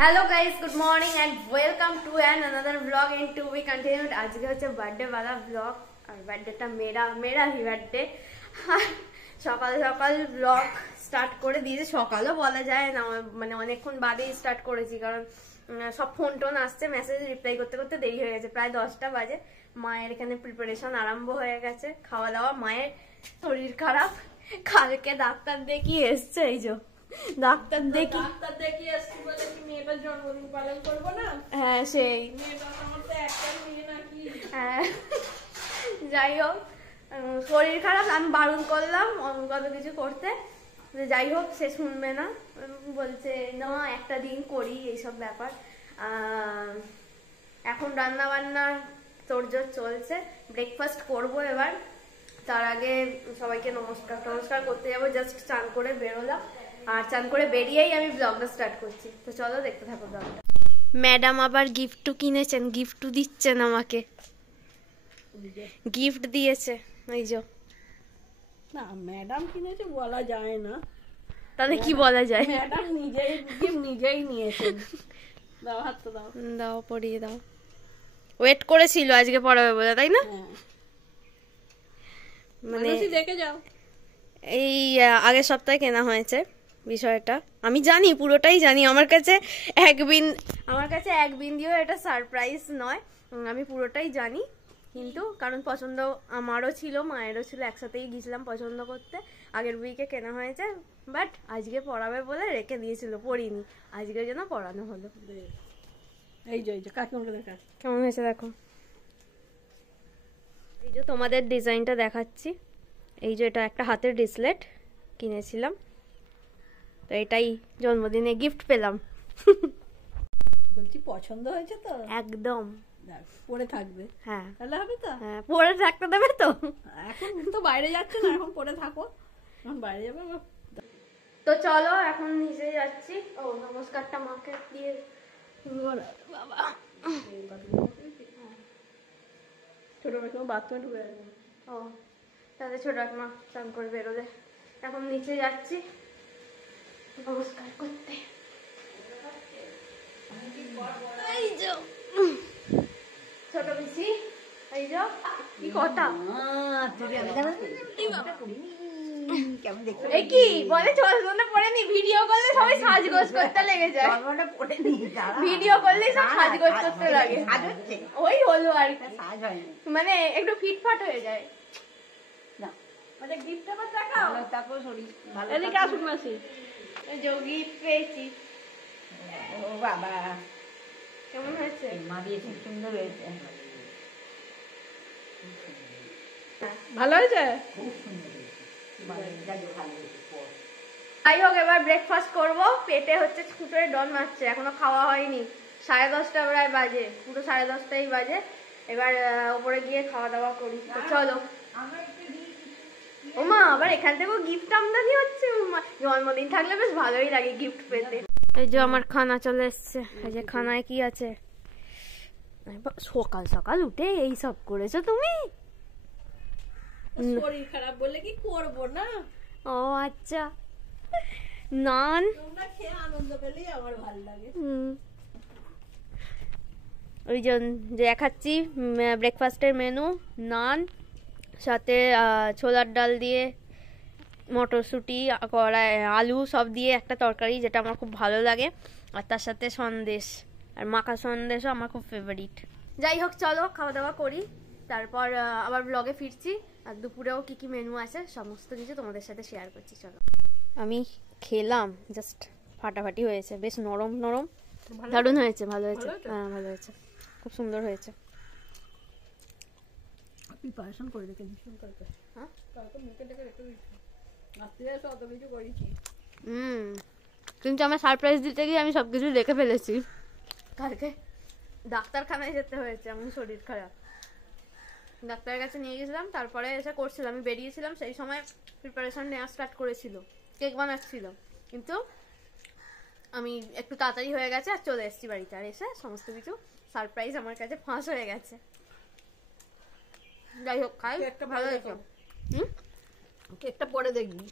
Hello guys, good morning and welcome to an another vlog in two we continued. आज के হচ্ছে birthday वाला blog আর বার্থডেটা মেরা হি birthday. সকাল সকাল ব্লগ স্টার্ট করে দিয়েছে, সকালও বলা যায় না, মানে অনেকক্ষণ বাদেই স্টার্ট করেছি, কারণ সব ফোন টোন আসছে, মেসেজ রিপ্লাই করতে করতে দেরি হয়ে গেছে, প্রায় 10টা বাজে। মায়ের এখানে প্রিপারেশন আরম্ভ হয়ে গেছে, খাওয়া দাওয়া। মায়ের শরীর খারাপ, কালকে ডাক্তার দেখিয়ে এসছে, এই যে ডাক্তার দেখিয়ে এসছি বলে কি মেয়েটার জন্মদিন পালন করবো না? হ্যাঁ, সেই যাই হোক, শরীর খারাপ, আমি বারণ করলাম কত কিছু করতে, যাই হোক সে শুনবে না, বলছে না একটা দিন করি এইসব ব্যাপার। এখন রান্না বান্নার তোড়জোড় চলছে, ব্রেকফাস্ট করবো এবার। তার আগে সবাইকে নমস্কার করতে যাবো, জাস্ট চান করে বেরোলাম, আর চান করে বেরিয়েই আমি ব্লগটা স্টার্ট করছি। তো চলো দেখতে থাকো ব্লগটা। ম্যাডাম আবার গিফটও কিনেছেন, গিফটও দিচ্ছেন আমাকে, গিফট দিয়েছে। এই যে না, ম্যাডাম কিনেছে বলা যায় না, তাহলে কি বলা যায়? ম্যাডাম নিজেই নিয়েছেন। দাও হাত তো দাও, দাও পরিয়ে দাও। ওয়েট করেছিল আজকে পড়াবে বলে, তাই না? মানে দেখে যাও, এই আগের সপ্তাহে কেনা হয়েছে বিষয়টা, আমি জানি, পুরোটাই জানি। আমার কাছে এক বিন্দিও এটা সারপ্রাইজ নয়, আমি পুরোটাই জানি, কিন্তু কারণ পছন্দ আমারও ছিল, মায়েরও ছিল, একসাথেই গিয়েছিলাম পছন্দ করতে। আগের উইকে কেনা হয়েছে, বাট আজকে পড়াবে বলে রেখে দিয়েছিল, পড়িনি, আজকে যেন পড়ানো হলো। এই যে কাকিমাকে দেখা কেমন হয়েছে দেখো। এই যে তোমাদের ডিজাইনটা দেখাচ্ছি, এই যে এটা একটা হাতের ব্রেসলেট কিনেছিলাম, তো এটাই জন্মদিনে গিফট পেলাম। বলছি পছন্দ হয়েছে তো? একদম পরে থাকবে। হ্যাঁ, তাহলে হবে তো? হ্যাঁ, পরে থাকতে দেবে তো? এখন তো বাইরে যাচ্ছে না, এখন পরে থাকো, এখন বাইরে যাবে। তো চলো এখন নিচে যাচ্ছি। ও নমস্কারটা মাকে দিয়ে বাবা, ছোট মেয়ে বাথরুমে ঢুকে যাবে। ও তাহলে ছোট মা চান করে বেরোলে, এখন নিচে যাচ্ছি নমস্কার করতে। এই যে ছোট পিসি, এই যে কি কথা, এই কি বলে চশমাটা পরে নি, ভিডিও করলে সবাই সাজগোজ করতে লেগে যায়, ভিডিও করলে সব সাজগোজ করতে লাগে, ওই হলো আর কি, মানে একটু ফিটফাট হয়ে যায়। মানে গিফট আবার দেখাও, তারপর শরীর ভালো। এদিকে আসুন মাসি, যে গিফট পেয়েছি। ও বাবা, কেমন হয়েছে? মা দিয়েছে, সুন্দর হয়েছে, ভালো হয়েছে, খুব সুন্দর হয়েছে। যাই হোক, এবার ব্রেকফাস্ট করবো। পেটে হচ্ছে ছুটোরে ডন মারছে, এখনো খাওয়া হয়নি, 10:30 প্রায় বাজে, পুরো 10:30 বাজে। এবার ওপরে গিয়ে খাওয়া দাওয়া করি। তো চলো। ও মা, আবার এখান থেকেও গিফট আমদানি হচ্ছে। জন্মদিন থাকলে বেশ ভালোই লাগে গিফট পেতে। এই যে আমার খানা চলে এসছে, এই যে খানায় কি আছে। সকাল সকাল উঠে এই সব করেছো তুমি? শরীর খারাপ বলে কি করবো না। ও আচ্ছা, নান তোমরা খেয়ে আনন্দ পেলেই আমার ভালো লাগে। ওই যে দেখাচ্ছি ব্রেকফাস্টের মেনু, নান, সাথে ছোলার ডাল দিয়ে মটরশুঁটি, আলু সব দিয়ে একটা তরকারি, যেটা আমার খুব ভালো লাগে, আর তার সাথে সন্দেশ, আর মাখা সন্দেশও আমার খুব ফেভারিট। যাই হোক, চলো খাওয়া দাওয়া করি, তারপর আবার ব্লগে ফিরছি, আর দুপুরেও কি কি মেনু আছে সমস্ত কিছু তোমাদের সাথে শেয়ার করছি। চলো। আমি খেলাম, জাস্ট ফাটাফাটি হয়েছে, বেশ নরম নরম, দারুণ হয়েছে, ভালো হয়েছে। হ্যাঁ, ভালো হয়েছে, খুব সুন্দর হয়েছে। প্রিপারেশন করে রেখে দিচ্ছি, হ্যাঁ, কালকে মুখে রেখে দিচ্ছি, আজকে অত কিছু করেছি। কিন্তু আমার সারপ্রাইজ দিতে গিয়ে আমি সবকিছু দেখে ফেলেছি। কালকে ডাক্তারখানায় যেতে হয়েছে, আমার শরীর খারাপ, ডাক্তারের কাছে নিয়ে গেছিলাম, তারপরে এসে করছিলাম, আমি বেরিয়েছিলাম, সেই সময় প্রিপারেশন নেওয়া স্টার্ট করেছিল, কেক বানাচ্ছিল, কিন্তু আমি একটু তাড়াতাড়ি হয়ে গেছে আর চলে এসেছি বাড়িতে, আর এসে সমস্ত কিছু সারপ্রাইজ আমার কাছে ফাঁস হয়ে গেছে। যাই হোক, খাই, একটা ভালো হয়েছে। কেকটা পরে দেখবি,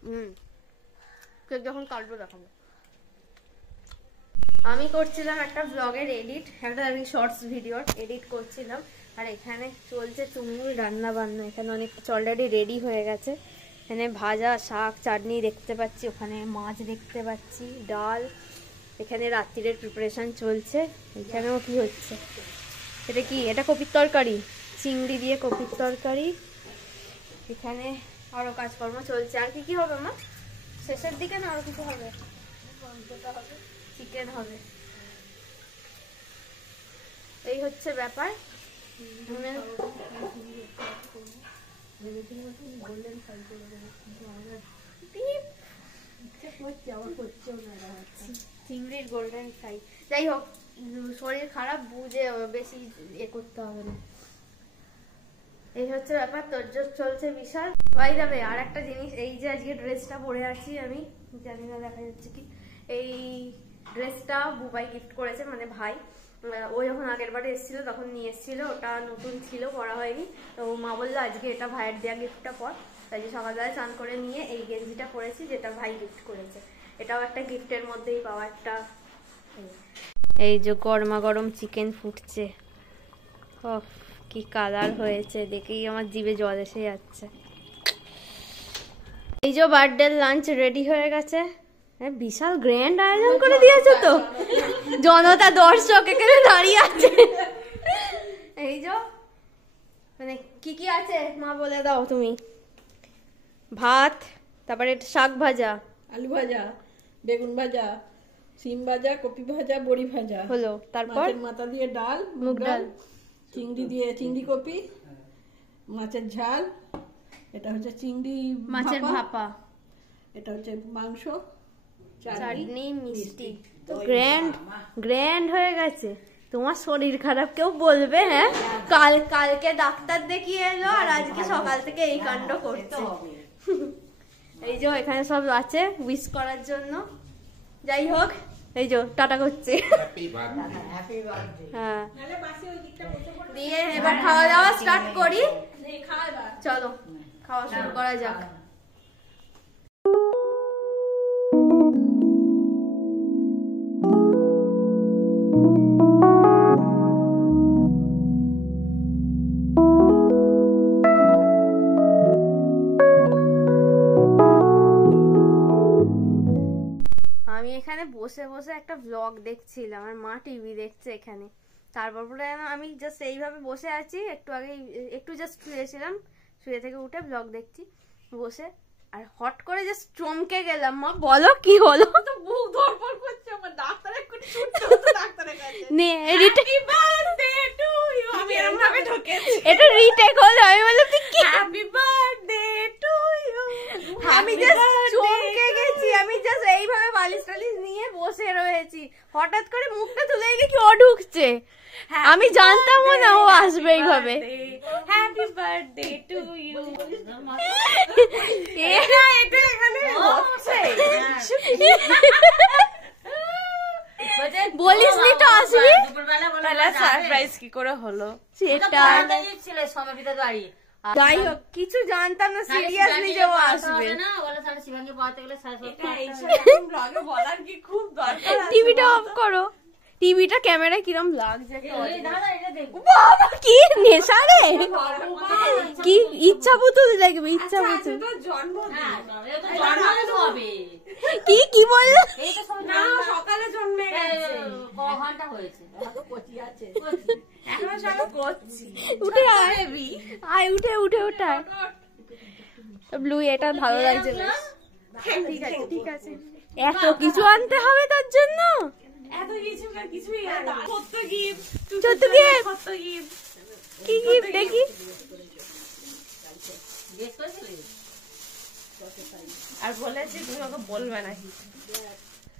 কেক যখন কাটবো দেখাবো। আমি করছিলাম একটা ব্লগের এডিট, একটা শর্টস ভিডিওর এডিট করছিলাম। আর এখানে চলছে তুমুল রান্না বান্না। এখানে অনেক অলরেডি রেডি হয়ে গেছে। এখানে ভাজা, শাক, চাটনি দেখতে পাচ্ছি, ওখানে মাছ দেখতে পাচ্ছি, ডাল। এখানে রাত্রিরের প্রিপারেশন চলছে। এখানেও কি হচ্ছে, এটা কি, এটা কপির তরকারি, চিংড়ি দিয়ে কপির তরকারি। এখানে আরো কাজকর্ম চলছে। আর কি কি হবে মা শেষের দিকে? না আরো কিছু হবে? চিকেন হবে। এই হচ্ছে ব্যাপার। চিংড়ির গোল্ডেন ফ্রাই। যাই হোক, শরীর খারাপ বুঝে বেশি করতে হবে না। এই হচ্ছে ব্যাপার। তোর চলছে বিশাল। বাই যাবে আর একটা জিনিস, এই যে আজকে ড্রেসটা পরে আছি আমি, জানি না দেখা যাচ্ছে কি, এই ড্রেসটা বুবাই গিফট করেছে, মানে ভাই। ও যখন আগের বারে এসেছিল তখন নিয়ে এসেছিল, ওটা নতুন ছিল, পরা হয়নি। তো মা বললো আজকে এটা ভাইয়ের দেওয়া গিফটটা পর। তাই যে সকালবেলা চান করে নিয়ে এই গেঞ্জিটা পরেছি, যেটা ভাই গিফট করেছে। এটাও একটা গিফটের মধ্যেই পাওয়া একটা। এই যে গরমা গরম চিকেন ফুটছে, কি কালার হয়েছে দেখেই আমার জিভে জল এসে যাচ্ছে। এই যে বার্থডে লাঞ্চ রেডি হয়ে গেছে। বিশাল গ্র্যান্ড আয়োজন করে দিয়েছো তো, জনতা দর্শক এখানে দাঁড়িয়ে আছে। এই যে মানে কি কি আছে মা বলে দাও তুমি। ভাত, তারপরে শাক ভাজা, আলু ভাজা, বেগুন ভাজা, সিম ভাজা, কপি ভাজা, বড়ি ভাজা হলো। তারপর মাথা দিয়ে ডাল, মুগ ডাল, চিংড়ি দিয়ে চিংড়ি কপি, মাছের ঝাল, এটা হচ্ছে চিংড়ি মাছের ভাপা, এটা হচ্ছে মাংস, চাটনি, মিষ্টি। তো গ্র্যান্ড হয়ে গেছে। তোমার শরীর খারাপ কেউ বলবে? হ্যাঁ, কালকে ডাক্তার দেখিয়ে এলো আর আজকে সকাল থেকে এই কাণ্ড করছে। এই যে এখানে সব আছে উইশ করার জন্য। যাই হোক, এই যে টাটা করছে। হ্যাঁ, দিয়ে এবার খাওয়া দাওয়া স্টার্ট করি। চলো খাওয়া শুরু করা যাক। আমি এখানে বসে বসে একটা ব্লগ দেখছিলাম, আর মা টিভি দেখছে এখানে। তারপর আমি জাস্ট এইভাবে বসে আছি, একটু জাস্ট শুয়েছিলাম, শুয়ে থেকে উঠে ব্লগ দেখছি বসে। আর হট করে জাস্ট চমকে গেলাম। মা বলো কি হলো? তো বুক ধড়ফড় করছে আমার, ডাক্তারে কোন ছুটতে হতো ডাক্তারের কাছে। নে হ্যাপি বার্থডে টু ইউ, আমি এরকম ভাবে ঢোকেছি। এটা রিটেক হলো। আমি বললাম কি হ্যাপি বার্থডে টু ইউ। আমি জাস্ট চমকে গেছি। আমি জাস্ট এইভাবে বালিশ টালিশ নিয়ে বসে রয়েছি, হঠাৎ করে মুখটা তুলে দেখি ও ঢুকছে। আমি জানতামও না ও আসবে এইভাবে। Happy birthday to you. এটা এখানে হচ্ছে। বলিস নি তো আসবি, তাহলে সারপ্রাইজ কি করে হলো? সেটা যাই হোক, কিছু জানতাম না সিরিয়াসলি যে ও আসবে। বলার কি খুব দরকার? টিভিটা অফ করো। টিভিটা ক্যামেরা কিরম লাগছে, বাবা কি নেশা রে, কি ইচ্ছা পুতুল দেখবে, ইচ্ছা পুতুল। কি কি বললো? সকালে জন্মে উঠে আয়, উঠে উঠে উঠায়। ব্লু এটা ভালো লাগছে না। ঠিক আছে, এত কিছু আনতে হবে তার জন্য? কি গিফট দেখি? আর বলেছি তুমি ওকে বলবে না।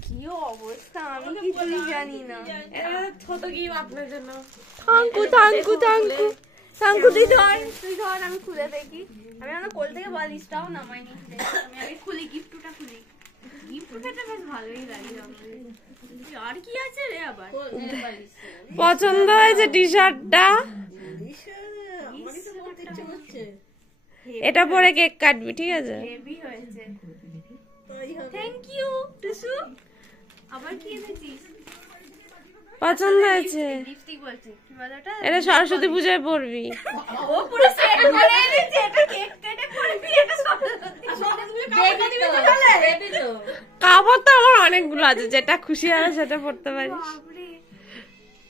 কি অবস্থা, আমি কিছুই জানি না। ছোট গিফট আপনার জন্য। থ্যাঙ্কু থ্যাঙ্কু থ্যাঙ্কু থ্যাঙ্কু। তুই ধর আমি খুলে দেখি। আমি আমার কোল থেকে বালিশটাও নামাইনি। আমি আগে খুলি, গিফটটা খুলি। গিফটটা বেশ ভালোই লাগে আমার। আর কি আছে রে আবার? পছন্দ হয়েছে টি শার্টটা? এটা পরে কেক কাটবি, ঠিক আছে? হেভি হয়েছে। Thank you Tusu. আবার কি এনেছিস? পছন্দ হয়েছে। লিপস্টিক বলছি কি বলে ওটা, এটা সরস্বতী পূজায় পরবি। ও পুরো সেট করে এনেছে, এটা কেক কেটে পরবি, এটা সরস্বতী দেখবি তো চলে দেখবি তো। কাপড় তো আমার অনেকগুলো আছে, যেটা খুশি হবে সেটা পরতে পারিস।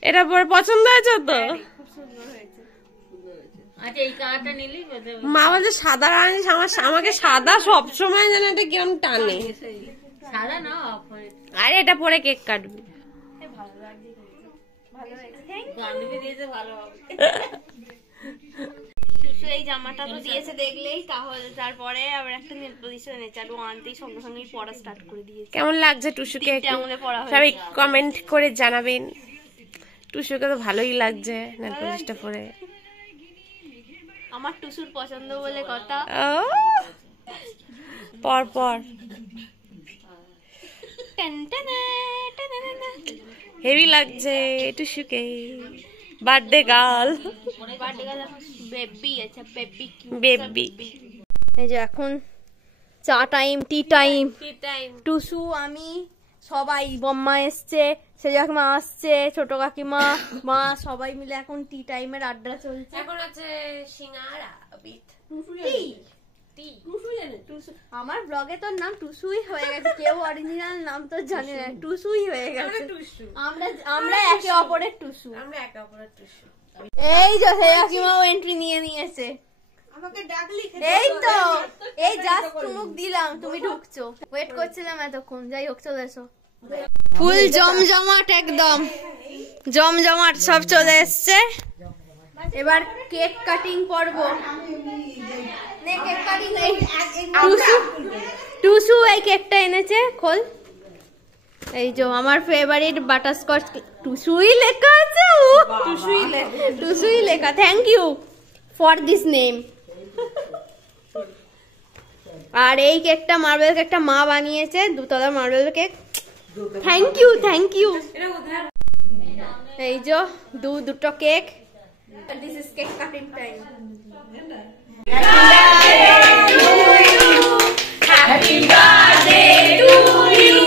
এটা পরে পছন্দ হয়েছে তো? খুব সুন্দর হয়েছে। আচ্ছা এই কালারটা নিলি মা বলছে সাদা আনিস, আমাকে সাদা সবসময় যেন এটা কিরম টানে। সাদা না আরে এটা পরে কেক কাটবি। ভালো লাগছে, ভালো লাগছে। বান্ধবী দিয়েছে ভালো হবে। এই জামাটা তো দিয়েছে দেখলেই, তাহলে তারপরে আবার একটা নেল পলিশ এনেছে, আর ও আনতেই সঙ্গে সঙ্গেই পড়া স্টার্ট করে দিয়েছে। কেমন লাগছে টুসুকে আঙুলে পড়া হয়েছে। সবাই কমেন্ট করে জানাবেন। টুসুকে তো ভালোই লাগছে নেল পলিশটা পরে। আমার টুসুর পছন্দ বলে কথা। পর পর হেভি লাগছে টুসুকে। বার্থডে গার্ল, বেবি আচ্ছা বেবি। এই যে এখন চা time, tea time. Time Tusu, আমি, সবাই, বম্মা এসছে, সে কাকিমা আসছে, ছোট কাকিমা, মা, সবাই মিলে এখন টি টাইমের আড্ডা চলছে। এখন আছে সিঙ্গারা উইথ টি। আমার ব্লগে তোর নাম টুসুই হয়ে গেছে, কেউ অরিজিনাল নাম তো জানে না, টুসুই হয়ে গেছে। আমরা একে অপরের টুসু, আমরা একে অপরের টুসু। এই যে হে কাকিমাও এন্ট্রি নিয়ে নিয়েছে। এই তো এই জাস্ট চুমুক দিলাম, তুমি ঢুকছো, ওয়েট করছিলাম এতক্ষণ। যাই হোক চলে এসো। ফুল জমজমাট, একদম জমজমাট, সব চলে এসছে। এবার কেক কাটিং পর্ব। Cake cutting. টুসু এই কেকটা এনেছে, খোল। এই যে আমার ফেভারিট বাটারস্কচ। টুসুই লেখা আছে, টুসুই লেখা। Thank you for this name. আর এই কেকটা মার্বেল কেকটা মা বানিয়েছে, দুতলা marble cake. Thank you, thank you. এই যে দুটো কেক। This is cake cutting time. Happy birthday to you,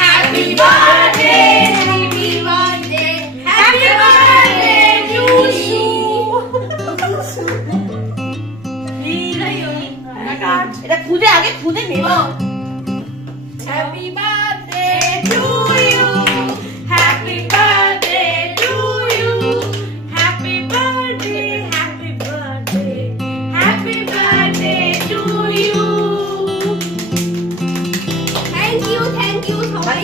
happy birthday, happy birthday, happy birthday to you. এটা খুদে আগে খুদে নেব। Happy birthday to you, happy birthday to you, happy birthday, happy birthday, happy birthday to you. Thank you সবাই।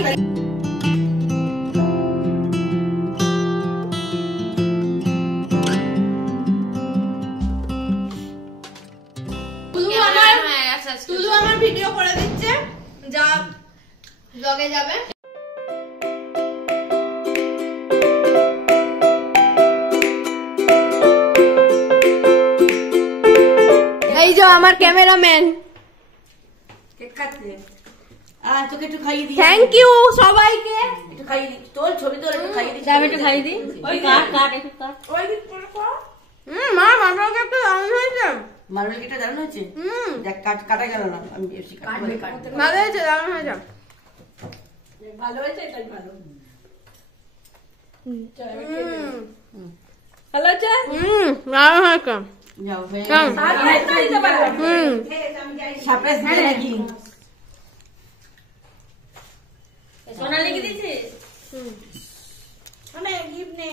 তুলু আমার video করে দিচ্ছে, যা ব্লগে যাবে। এই যে আমার ক্যামেরাম্যান। কেক কাটতে আর তোকে একটু খাইয়ে দিই। থ্যাংক ইউ সবাইকে। একটু খাইয়ে দিই, তোর ছবি তোর একটু খাইয়ে দিই। যাবে একটু খাইয়ে দিই। ওই কাট কাট একটু কাট। ওই দিক করে কর। মা মাথাটা একটু দারুণ হয়েছে। মার্বেল কেকটা দারুণ হয়েছে। দেখ কাটা গেল না, আমি বেশি কাটবো। ভালো হয়েছে, দারুণ হয়েছে। ভালো হয়েছে, এটাই ভালো। ভালো আছে? দারুণ হয়েছে। যাও হয়ে কেমন? সারপ্রাইজ দিয়ে নাকি? সোনালি কি দিছিস? মানে গিফট নে।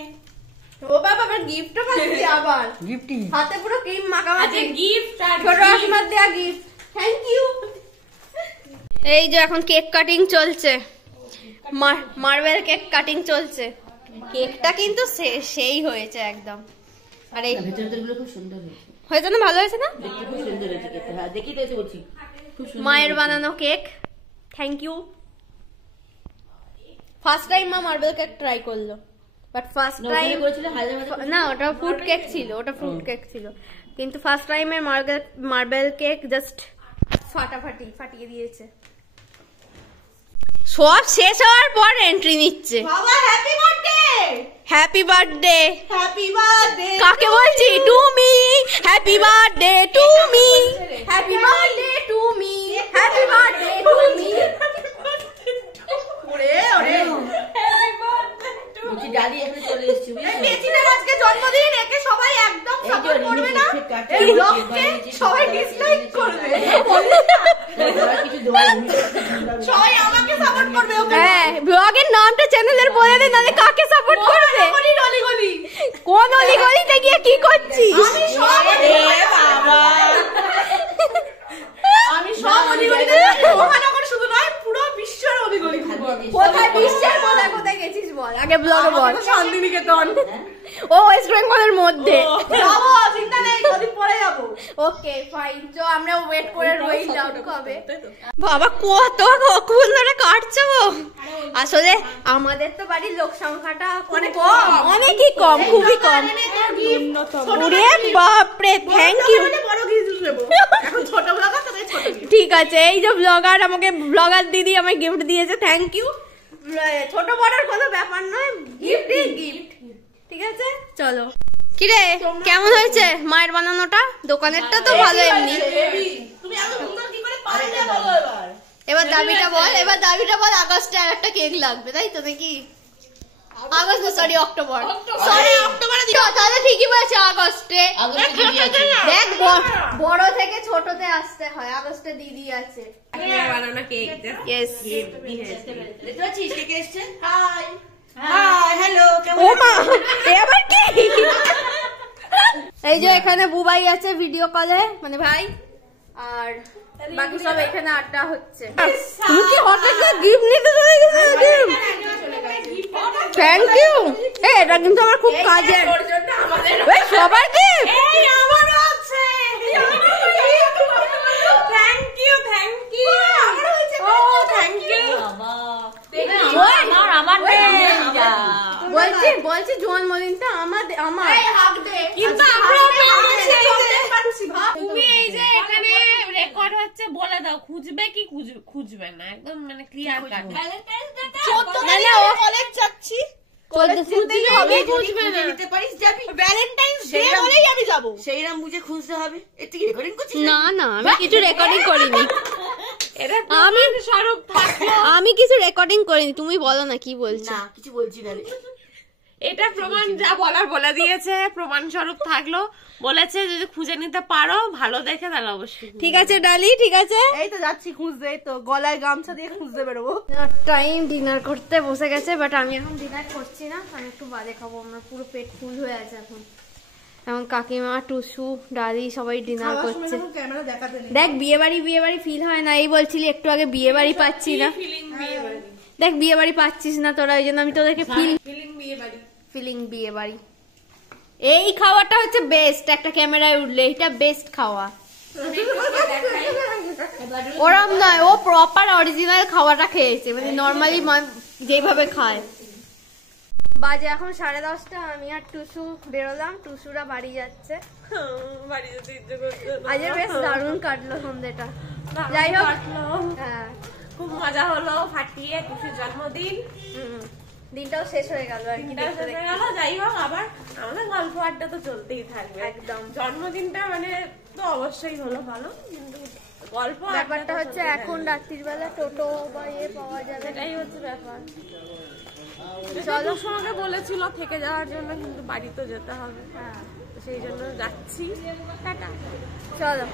ও বাবা, আবার গিফটও পাচ্ছি আবার। গিফটই। হাতে পুরো ক্রিম মাখামাখি। আচ্ছা গিফট আর ছোট কাকিমার দেয়া গিফট। Thank you. এই যে এখন কেক কাটিং চলছে, মার্বেল কেক কাটিং চলছে। কেকটা কিন্তু সেই হয়েছে একদম। আর এই ভেতরের গুলো খুব সুন্দর হয়েছে। হয়েছে না? ভালো হয়েছে না? দেখতে খুব সুন্দর হয়েছে কেকটা। হ্যাঁ দেখি তো বলছি, খুব সুন্দর। মায়ের বানানো cake. Thank you. First time মা মার্বেল কেক ট্রাই করলো, বাট ফার্স্ট টাইম করেছিল হায়দ্রাবাদে। না, ওটা ফ্রুট কেক ছিল, ওটা ফ্রুট কেক ছিল। কিন্তু ফার্স্ট টাইমের মার্বেল কেক জাস্ট ফাটিয়ে দিয়েছে। সব শেষ হওয়ার পর এন্ট্রি নিচ্ছে। বাবা happy birthday. Happy birthday. Happy birthday. কাকে বলছি? To me. Happy birthday to me. Happy birthday to me. Happy birthday to me. ওরে ওরে। Happy birthday two. বলছি ডালি এখানে চলে এসেছি পেচিনের আজকে জন্মদিন, একে সবাই একদম সাপোর্ট করবে না, এই ব্লগকে সবাই ডিসলাইক করবে, কিছু দোয়া সবাই আমাকে সাপোর্ট করবে। হ্যাঁ, ব্লগের নামটা চ্যানেলের বলে দে, নালে কাকে সাপোর্ট করবে? অলিগলি। কোন অলিগলিতে গিয়ে কি করছিস? আমি সব বাবা, আমি সব অলিগলিতে, মহানগর শুধু নয় পুরো বিশ্বের অলিগলি ঘুরবো। কোথায় বিশ্বের কোথায় গেছিস বল আগে, ব্লগে বল। শান্তিনিকেতন, ও ওয়েস্ট বেঙ্গলের মধ্যে যাবো, চিন্তা নেই, কদিন পরে যাবো। ওকে ফাইন, তো আমরা ওয়েট করে রইলাম কবে। বাবা কত কখন ধরে কাটছো? আসলে আমাদের তো বাড়ির লোক সংখ্যাটা অনেক কম, অনেকই কম, খুবই কম। ওরে বাপরে, থ্যাংক ইউ। ঠিক আছে, এই যে ব্লগার আমাকে, ব্লগার দিদি আমাকে গিফট দিয়েছে, থ্যাংক ইউ। ছোট বড়র কোনো ব্যাপার নয়, গিফট গিফট। ঠিক আছে চলো। কিরে কেমন হয়েছে মায়ের বানানোটা? দোকানেরটা তো ভালো এমনি। এবার দাবিটা বল, আগস্টে আর একটা কেক লাগবে তাই তো নাকি? আগস্ট, সরি অক্টোবর, তাহলে ঠিকই বলেছে, আগস্টে। দেখ বড় থেকে ছোটতে আসতে হয়, আগস্টে দিদি আছে। বানানো কেক, ইয়েস। ও মা, এবার কি? এই যে এখানে বুবাই আছে ভিডিও কলে, মানে ভাই, আর বাকি সব এখানে আড্ডা হচ্ছে। তুমি কি হঠাৎ গিফট নিতে চলে গেছো? Thank you. এটা কিন্তু আমার খুব কাজের, সবার গিফট। বলছি জন্মদিনটা আমার, কিন্তু তুমি এই যে এখানে রেকর্ড হচ্ছে বলে দাও, খুঁজবে কি খুঁজবে না, একদম মানে ক্লিয়ার কাট। কলেজ যাচ্ছি, না না আমি কিছু রেকর্ডিং করিনি, আমি কিছু রেকর্ডিং করিনি। তুমি বলো না কি বলছো? কিছু বলছি না, এটা প্রমাণ, যা বলার বলে দিয়েছে, প্রমাণ স্বরূপ থাকলো। বলেছে যদি খুঁজে নিতে পারো ভালো দেখে তাহলে অবশ্যই। ঠিক আছে ডালি, ঠিক আছে, এই তো যাচ্ছি খুঁজতে, এই তো গলায় গামছা দিয়ে খুঁজতে বেরোবো। টাইম ডিনার করতে বসে গেছে, বাট আমি এখন ডিনার করছি না, আমি একটু বাদে খাবো। আমার পুরো পেট ফুল হয়ে আছে এখন। এখন কাকিমা, টুসু, ডালি সবাই ডিনার করছে। দেখ বিয়ে বাড়ি ফিল হয় না, এই বলছিলি একটু আগে বিয়ে বাড়ি পাচ্ছি না। দেখ বিয়ে বাড়ি পাচ্ছিস না তোরা, ওই জন্য আমি তোদেরকে ফিলিং বিয়ে বাড়ি। এই খাওয়াটা হচ্ছে বেস্ট, একটা ক্যামেরায় উঠলে এটা বেস্ট খাওয়া। ওরম নয়, ও প্রপার অরিজিনাল খাওয়াটা খেয়েছে, মানে নর্মালি যেভাবে খায়। বাজে এখন 10:30, আমি আর টুসু বেরোলাম, টুসুরা বাড়ি যাচ্ছে। আজ বেশ দারুণ কাটলো সন্ধ্যেটা। যাই হোক, হ্যাঁ খুব মজা হলো, ফাটিয়ে টুসুর জন্মদিন, দিনটাও শেষ হয়ে গেল আর কি। যাই হোক, আবার আমাদের গল্প আড্ডা তো চলতেই থাকবে। একদম, জন্মদিনটা মানে তো অবশ্যই হলো ভালো, কিন্তু গল্প ব্যাপারটা হচ্ছে এখন রাত্রির বেলা টোটো বা পাওয়া যাবে, এটাই হচ্ছে ব্যাপার। চলো, সঙ্গে বলেছিল থেকে যাওয়ার জন্য, কিন্তু বাড়ি তো যেতে হবে, সেই জন্য যাচ্ছি। টাটা, চলো।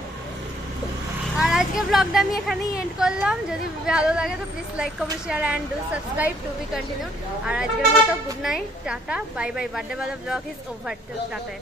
আর আজকে ব্লগটা আমি এখানেই এন্ড করলাম। যদি ভালো লাগে তো please like, comment, share and do subscribe to be continued. আর আজকের মতো good night, tata, bye bye. Birthday वाला ব্লগ ইজ ওভার, টাটা।